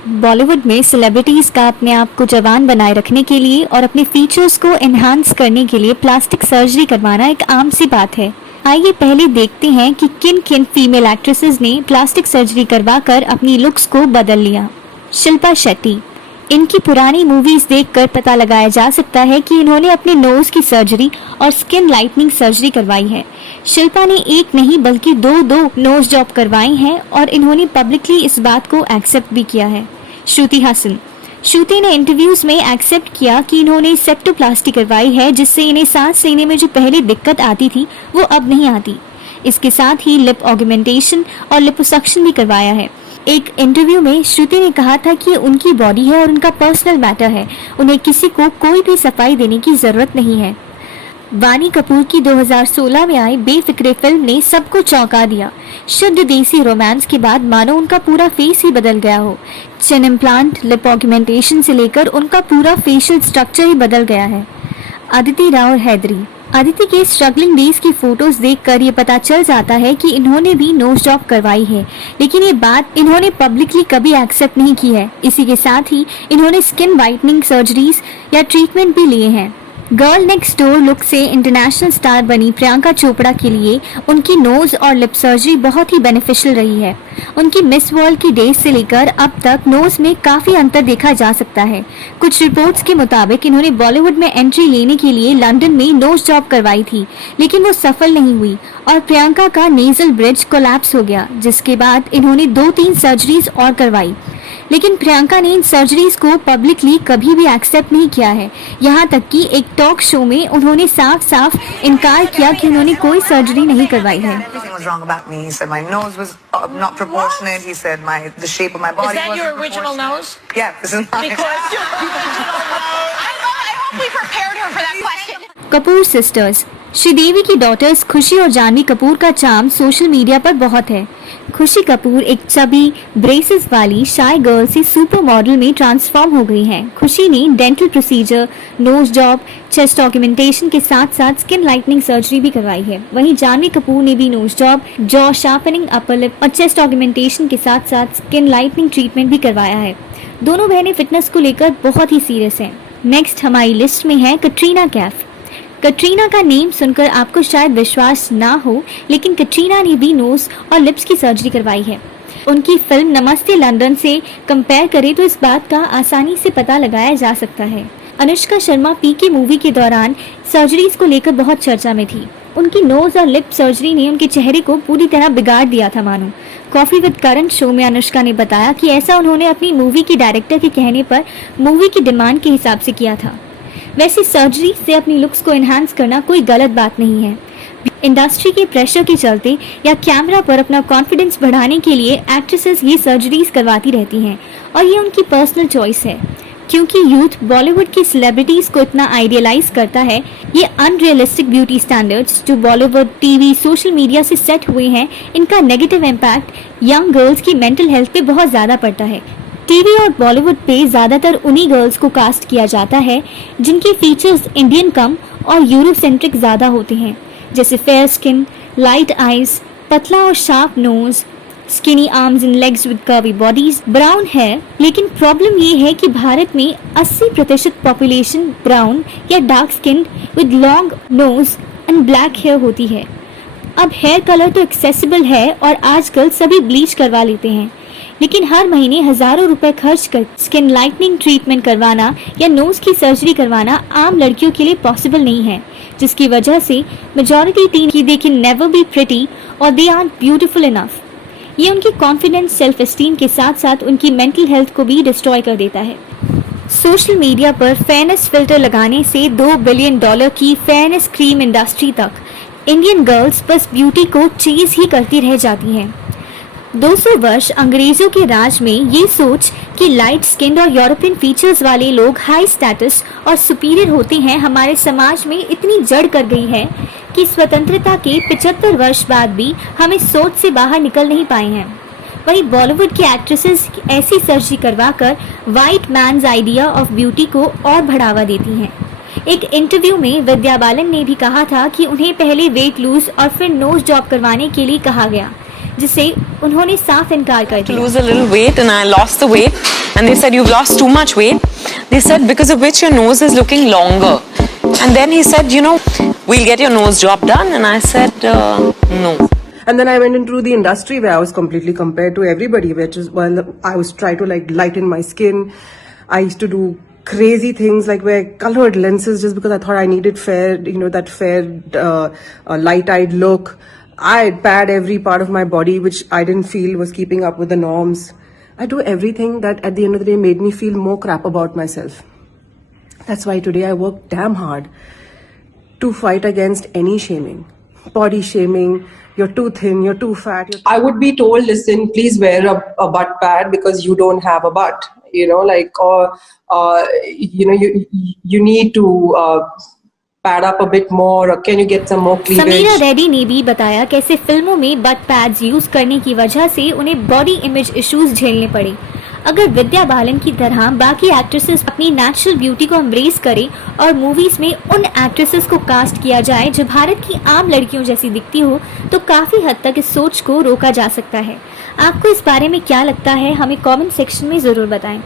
बॉलीवुड में सेलिब्रिटीज का अपने आप को जवान बनाए रखने के लिए और अपने फीचर्स को एनहांस करने के लिए प्लास्टिक सर्जरी करवाना एक आम सी बात है। आइए पहले देखते हैं कि किन किन फीमेल एक्ट्रेसेस ने प्लास्टिक सर्जरी करवाकर अपनी लुक्स को बदल लिया। शिल्पा शेट्टी। इनकी पुरानी मूवीज देखकर पता लगाया जा सकता है कि इन्होंने अपने नोज की सर्जरी और स्किन लाइटनिंग सर्जरी करवाई है। शिल्पा ने एक नहीं बल्कि दो नोज जॉब करवाई हैं और इन्होंने पब्लिकली इस बात को एक्सेप्ट भी किया है। श्रुति हसन। श्रुति ने इंटरव्यूज में एक्सेप्ट किया कि इन्होंने सेप्टोप्लास्टी करवाई है, जिससे इन्हें सांस लेने में जो पहले दिक्कत आती थी वो अब नहीं आती। इसके साथ ही लिप ऑगमेंटेशन और लिपोसक्शन भी करवाया है। एक इंटरव्यू में श्रुति ने कहा था कि उनकी बॉडी है और उनका पर्सनल मैटर है, उन्हें किसी को कोई भी सफाई देने की जरूरत नहीं है। वानी कपूर की 2016 में आई बेफिक्रे फिल्म ने सबको चौंका दिया। शुद्ध देसी रोमांस के बाद मानो उनका पूरा फेस ही बदल गया हो। चिन इम्प्लांट, लिप ऑगमेंटेशन से लेकर उनका पूरा फेशियल स्ट्रक्चर ही बदल गया है। अदिति राव हैदरी। अदिति के स्ट्रगलिंग डेज की फोटोज देखकर ये पता चल जाता है कि इन्होंने भी नोज जॉब करवाई है, लेकिन ये बात इन्होंने पब्लिकली कभी एक्सेप्ट नहीं की है। इसी के साथ ही इन्होंने स्किन वाइटनिंग सर्जरीज या ट्रीटमेंट भी लिए हैं। गर्ल नेक्स्ट डोर लुक से इंटरनेशनल स्टार बनी प्रियंका चोपड़ा के लिए उनकी नोज और लिप सर्जरी बहुत ही बेनिफिशियल रही है। उनकी मिस वर्ल्ड की डेज से लेकर अब तक नोज में काफी अंतर देखा जा सकता है। कुछ रिपोर्ट्स के मुताबिक इन्होंने बॉलीवुड में एंट्री लेने के लिए लंदन में नोज जॉब करवाई थी, लेकिन वो सफल नहीं हुई और प्रियंका का नेजल ब्रिज कोलैप्स हो गया, जिसके बाद इन्होंने 2-3 सर्जरीज और करवाई। लेकिन प्रियंका ने इन सर्जरीज को पब्लिकली कभी भी एक्सेप्ट नहीं किया है। यहाँ तक कि एक टॉक शो में उन्होंने साफ साफ इनकार किया कि उन्होंने कोई सर्जरी नहीं करवाई है। कपूर सिस्टर्स। श्रीदेवी की डॉटर्स खुशी और जानवी कपूर का चार्म सोशल मीडिया पर बहुत है। खुशी कपूर एक चबी ब्रेसेस वाली शाय गर्ल से सुपर मॉडल में ट्रांसफॉर्म हो गई हैं। खुशी ने dental procedure, nose job, chest augmentation के साथ साथ स्किन लाइटनिंग सर्जरी भी करवाई है। वहीं जानवी कपूर ने भी nose job, jaw sharpening, upper lip और चेस्ट ऑगमेंटेशन के साथ साथ स्किन लाइटनिंग ट्रीटमेंट भी करवाया है। दोनों बहनें फिटनेस को लेकर बहुत ही सीरियस हैं। नेक्स्ट हमारी लिस्ट में है कटरीना कैफ। कटरीना का नेम सुनकर आपको शायद विश्वास ना हो, लेकिन कटरीना ने भी नोज और लिप्स की सर्जरी करवाई है। उनकी फिल्म नमस्ते लंदन से कंपेयर करें तो इस बात का आसानी से पता लगाया जा सकता है। अनुष्का शर्मा पीके मूवी के दौरान सर्जरीज को लेकर बहुत चर्चा में थी। उनकी नोज और लिप सर्जरी ने उनके चेहरे को पूरी तरह बिगाड़ दिया था मानो। कॉफी विद करण शो में अनुष्का ने बताया कि ऐसा उन्होंने अपनी मूवी की डायरेक्टर के कहने पर मूवी की डिमांड के हिसाब से किया था। वैसे सर्जरी से अपनी लुक्स को एनहांस करना कोई गलत बात नहीं है। इंडस्ट्री के प्रेशर के चलते या कैमरा पर अपना कॉन्फिडेंस बढ़ाने के लिए एक्ट्रेसेस ये सर्जरीज करवाती रहती हैं और ये उनकी पर्सनल चॉइस है। क्योंकि यूथ बॉलीवुड की सेलिब्रिटीज को इतना आइडियलाइज करता है, ये अनरियलिस्टिक ब्यूटी स्टैंडर्ड्स जो बॉलीवुड, टीवी, सोशल मीडिया से सेट हुए हैं, इनका नेगेटिव इम्पैक्ट यंग गर्ल्स की मेंटल हेल्थ पे बहुत ज़्यादा पड़ता है। टीवी और बॉलीवुड पे ज़्यादातर उन्हीं गर्ल्स को कास्ट किया जाता है जिनके फीचर्स इंडियन कम और यूरो सेंट्रिक ज़्यादा होते हैं, जैसे फेयर स्किन, लाइट आइज, पतला और sharp nose, skinny arms and legs with curvy bodies, brown hair. लेकिन प्रॉब्लम ये है कि भारत में 80% पॉपुलेशन ब्राउन या dark skin with long nose and black hair होती है। अब हेयर कलर तो एक्सेसिबल है और आजकल सभी ब्लीच करवा लेते हैं, लेकिन हर महीने हजारों रुपए खर्च कर स्किन लाइटनिंग ट्रीटमेंट करवाना या नोज की सर्जरी करवाना आम लड़कियों के लिए पॉसिबल नहीं है, जिसकी वजह से मेजॉरिटी टीन की they can never be pretty और दे आरंट ब्यूटीफुल इनफ। ये उनकी कॉन्फिडेंस, सेल्फ एस्टीम के साथ साथ उनकी मेंटल हेल्थ को भी डिस्ट्रॉय कर देता है। सोशल मीडिया पर फेयरनेस फिल्टर लगाने से $2 बिलियन की फेयरनेस क्रीम इंडस्ट्री तक इंडियन गर्ल्स बस ब्यूटी को चेज ही करती रह जाती हैं। 200 वर्ष अंग्रेजों के राज में ये सोच कि लाइट स्किन और यूरोपियन फीचर्स वाले लोग हाई स्टेटस और सुपीरियर होते हैं हमारे समाज में इतनी जड़ कर गई है कि स्वतंत्रता के 75 वर्ष बाद भी हम इस सोच से बाहर निकल नहीं पाए हैं। वहीं बॉलीवुड की एक्ट्रेसेस ऐसी सर्जरी करवाकर white man's idea of beauty को और बढ़ावा देती हैं। एक इंटरव्यू में विद्या बालन ने भी कहा था कि उन्हें पहले वेट लूज और फिर नोज जॉब करवाने के लिए कहा गया, जिसे उन्होंने साफ इनकार कर दिया। Lose a little weight and I lost the weight and they said, you've lost too much weight. They said, because of which your nose is looking longer. And then he said, we'll get your nose job done. And I said, no. And then I went into the industry where I was completely compared to everybody, which is, well, I was trying to like lighten my skin. I used to do crazy things like wear colored lenses just because I thought I needed fair, that fair, light-eyed look. I pad every part of my body, which I didn't feel was keeping up with the norms. I do everything that at the end of the day made me feel more crap about myself. That's why today I work damn hard to fight against any shaming, body shaming. You're too thin, you're too fat. I would be told, listen, please wear a butt pad because you don't have a butt, you need to pad up a bit more, or can you get some more cleavage? Sameera Reddy ने भी बताया कैसे फिल्मों में but pads use करने की वजह से उन्हें बॉडी इमेज इश्यूज झेलने पड़े। अगर विद्या बालन की तरह बाकी एक्ट्रेसेस अपनी नेचुरल ब्यूटी को एम्ब्रेस करें और मूवीज में उन एक्ट्रेसेस को कास्ट किया जाए जो भारत की आम लड़कियों जैसी दिखती हो, तो काफी हद तक इस सोच को रोका जा सकता है। आपको इस बारे में क्या लगता है, हमें कमेंट सेक्शन में जरूर बताएं।